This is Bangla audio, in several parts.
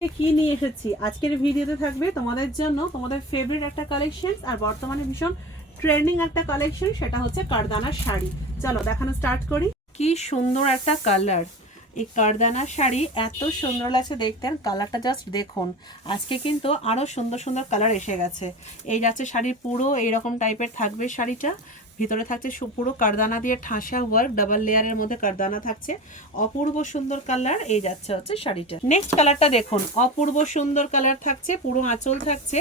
কি নিয়ে এসেছি আজকের ভিডিওতে থাকবে তোমাদের জন্য তোমাদের ফেভারিট একটা কালেকশন আর বর্তমানে ভীষণ ট্রেন্ডিং একটা কালেকশন, সেটা হচ্ছে কারদানার শাড়ি। চলো দেখানো স্টার্ট করি। কি সুন্দর একটা কালার, এই কারদানার শাড়ি এত সুন্দর লাগছে দেখতে। কালারটা জাস্ট দেখুন, আজকে কিন্তু আরও সুন্দর সুন্দর কালার এসে গেছে। এই যাচ্ছে শাড়ির পুরো এইরকম টাইপের থাকবে শাড়িটা, ভিতরে থাকছে পুরো কারদানা দিয়ে ঠাসা ওয়ার্ক, ডাবল লেয়ারের মধ্যে কারদানা থাকছে, অপূর্ব সুন্দর কালার। এই যাচ্ছে হচ্ছে শাড়িটা। নেক্সট কালারটা দেখুন, অপূর্ব সুন্দর কালার থাকছে, পুরো আঁচল থাকছে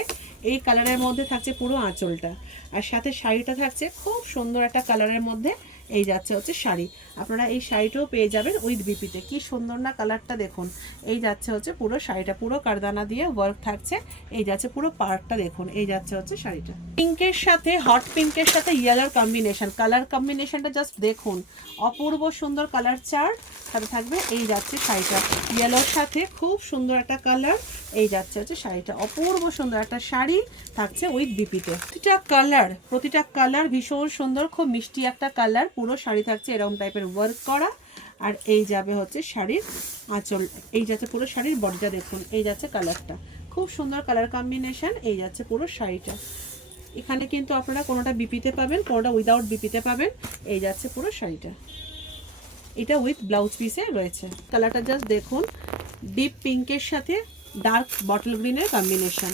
এই কালারের মধ্যে, থাকছে পুরো আঁচলটা, আর সাথে শাড়িটা থাকছে খুব সুন্দর একটা কালারের মধ্যে। এই যাচ্ছে হচ্ছে শাড়ি, আপনারা এই শাড়িটাও পেয়ে যাবেন উইথ বিপিতে। কি সুন্দর না কালারটা দেখুন। এই যাচ্ছে হচ্ছে পুরো শাড়িটা, পুরো কারদানা দিয়ে ওয়ার্ক থাকছে। এই যাচ্ছে পুরো পার্টটা দেখুন। এই যাচ্ছে হচ্ছে শাড়িটা পিঙ্কের সাথে, হট পিঙ্কের সাথে ইয়েলোর কম্বিনেশন, কালার কম্বিনেশনটা জাস্ট দেখুন, অপূর্ব সুন্দর কালার চার্ট সাথে থাকবে। এই যাচ্ছে শাড়িটা ইয়েলোর সাথে, খুব সুন্দর একটা কালার। এই যাচ্ছে হচ্ছে শাড়িটা, অপূর্ব সুন্দর একটা শাড়ি থাকছে উইথ বিপিতে। প্রতিটা কালার ভীষণ সুন্দর, খুব মিষ্টি একটা কালার। পুরো শাড়ি থাকছে এরকম টাইপের ওয়ার্ক করা, আর এই যাবে হচ্ছে শাড়ির আঁচল। এই যাচ্ছে পুরো শাড়ির বডিটা দেখুন। এই যাচ্ছে কালারটা, খুব সুন্দর কালার কম্বিনেশন। এই যাচ্ছে পুরো শাড়িটা। এখানে কিন্তু আপনারা কোনোটা বিপিতে পাবেন, কোনোটা উইদাউট বিপিতে পাবেন। এই যাচ্ছে পুরো শাড়িটা, এটা উইথ ব্লাউজ পিসে রয়েছে। কালারটা জাস্ট দেখুন, ডিপ পিঙ্কের সাথে ডার্ক বটল গ্রিনের কম্বিনেশন।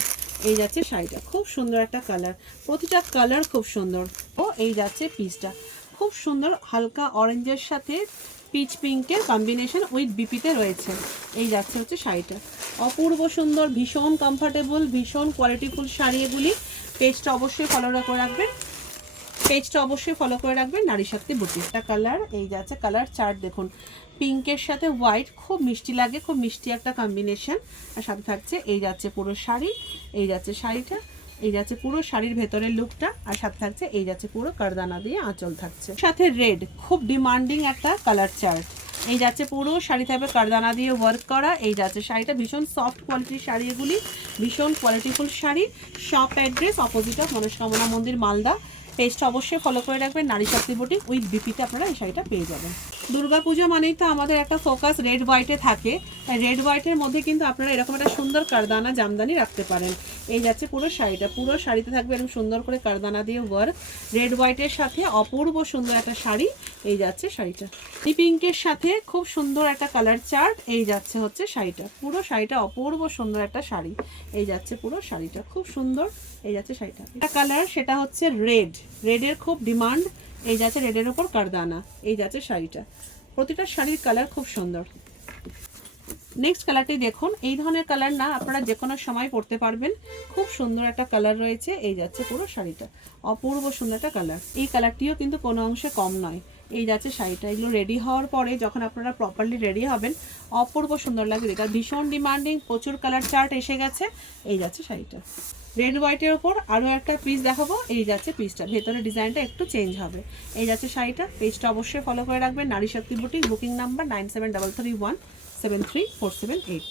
এই যাচ্ছে শাড়িটা, খুব সুন্দর একটা কালার, প্রতিটা কালার খুব সুন্দর। ও এই যাচ্ছে পিসটা, খুব সুন্দর হালকা অরেঞ্জের সাথে পিচ পিঙ্কের কম্বিনেশন উইথ বিপিতে রয়েছে। এই যাচ্ছে হচ্ছে শাড়িটা, অপূর্ব সুন্দর, ভীষণ কমফোর্টেবল, ভীষণ কোয়ালিটিফুল শাড়ি এগুলি। পেজটা অবশ্যই ফলো করে রাখবেন নারী শক্তি বুটিক। একটা কালার, এই যাচ্ছে কালার চার্ট দেখুন, পিঙ্কের সাথে হোয়াইট, খুব মিষ্টি লাগে, খুব মিষ্টি একটা কম্বিনেশন। আর সাথে থাকছে এই যাচ্ছে পুরো শাড়ি। এই যাচ্ছে শাড়িটা, এই যাচ্ছে পুরো শাড়ির ভেতরের লুকটা, আর সাথে থাকছে এই যাচ্ছে পুরো কারদানা দিয়ে আঁচল থাকছে, সাথে রেড, খুব ডিমান্ডিং একটা কালার চার্ট। এই যাচ্ছে পুরো শাড়ি থাকবে কারদানা দিয়ে ওয়ার্ক করা। এই যাচ্ছে শাড়িটা, ভীষণ সফট কোয়ালিটির শাড়ি এগুলি, ভীষণ qualityful sari. Shop address opposite of Manokamana Mandir, Malda. পেজটা অবশ্যই ফলো করে রাখবেন নারী শক্তি বুটিক উইথ বিপিতে, আপনারা এই শাড়িটা পেয়ে যাবেন। দুর্গাপুজো মানেই তো আমাদের একটা ফোকাস রেড হোয়াইটে থাকে, তাই রেড হোয়াইটের মধ্যে কিন্তু আপনারা এরকম একটা সুন্দর কারদানা জামদানি রাখতে পারেন। এই যাচ্ছে পুরো শাড়িটা, পুরো শাড়িতে থাকবে এরকম সুন্দর করে কারদানা দিয়ে ওয়ার্ক, রেড হোয়াইটের সাথে অপূর্ব সুন্দর একটা শাড়ি। এই যাচ্ছে শাড়িটা, এই পিঙ্কের সাথে খুব সুন্দর একটা কালার চার্ট। এই যাচ্ছে হচ্ছে শাড়িটা, পুরো শাড়িটা অপূর্ব সুন্দর একটা শাড়ি। এই যাচ্ছে পুরো শাড়িটা, খুব সুন্দর। এই যাচ্ছে শাড়িটা, একটা কালার সেটা হচ্ছে রেডের খুব ডিমান্ড। এই যাচ্ছে রেডের ওপর কারদানা। এই যাচ্ছে শাড়িটা, প্রতিটা শাড়ির কালার খুব সুন্দর। নেক্সট কালারটি দেখুন, এই ধরনের কালার না আপনারা যে কোনো সময় পরতে পারবেন, খুব সুন্দর একটা কালার রয়েছে। এই যাচ্ছে পুরো শাড়িটা, অপূর্ব সুন্দর একটা কালার। এই কালারটিও কিন্তু কোনো অংশে কম নয়। এই যাচ্ছে শাড়িটা, এগুলো রেডি হওয়ার পরে যখন আপনারা প্রপারলি রেডি হবেন, অপূর্ব সুন্দর লাগবে। এটা ভীষণ ডিমান্ডিং, প্রচুর কালার চার্ট এসে গেছে। এই যাচ্ছে শাড়িটা, রেড হোয়াইটের ওপর আরও একটা পিস দেখাবো। এই যাচ্ছে পিসটা, ভেতরে ডিজাইনটা একটু চেঞ্জ হবে। এই যাচ্ছে শাড়িটা, পেজটা অবশ্যই ফলো করে রাখবেন নারী শক্তি বুটিক। Booking number 9733173478।